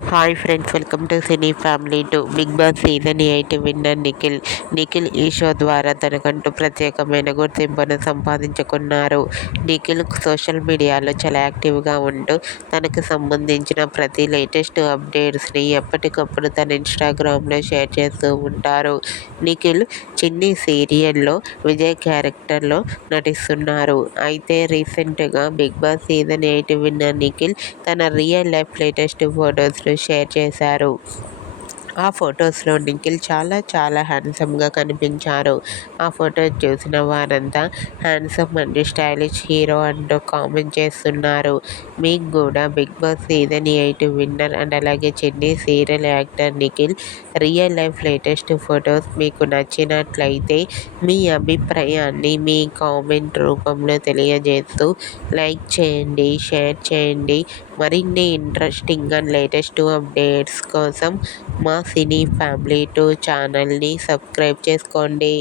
Hi friends, welcome to cine family. Big boss season 8 winner Nikhil ఈ show ద్వారా తనకంటూ ప్రత్యేకమైన గుర్తింపును సంపాదించుకున్నారు. నిఖిల్ సోషల్ మీడియాలో చాలా యాక్టివ్గా ఉంటూ తనకు సంబంధించిన ప్రతి లేటెస్ట్ అప్డేట్స్ని ఎప్పటికప్పుడు తన ఇన్స్టాగ్రామ్లో షేర్ చేస్తూ ఉంటారు. నిఖిల్ చిన్ని సీరియల్లో విజయ్ క్యారెక్టర్లో నటిస్తున్నారు. అయితే రీసెంట్గా big boss season 8 winner Nikhil తన రియల్ లైఫ్ లేటెస్ట్ ఫొటోస్ను షేర్ చేశారు. ఆ ఫొటోస్లో నిఖిల్ చాలా హ్యాండ్సమ్గా కనిపించారు. ఆ ఫొటోస్ చూసిన వారంతా హ్యాండ్సమ్ అండ్ స్టైలిష్ హీరో అంటూ కామెంట్ చేస్తున్నారు. మీకు కూడా Bigg boss season 8 winner and అలాగే Chennai serial actor Nikhil real life latest photos మీకు నచ్చినట్లయితే మీ అభిప్రాయాన్ని మీ కామెంట్ రూపంలో తెలియజేస్తూ లైక్ చేయండి, షేర్ చేయండి. మరిన్ని ఇంట్రెస్టింగ్ అండ్ లేటెస్ట్ అప్డేట్స్ కోసం మా సినీ ఫ్యామిలీ 2 ఛానల్ని సబ్స్క్రైబ్ చేసుకోండి.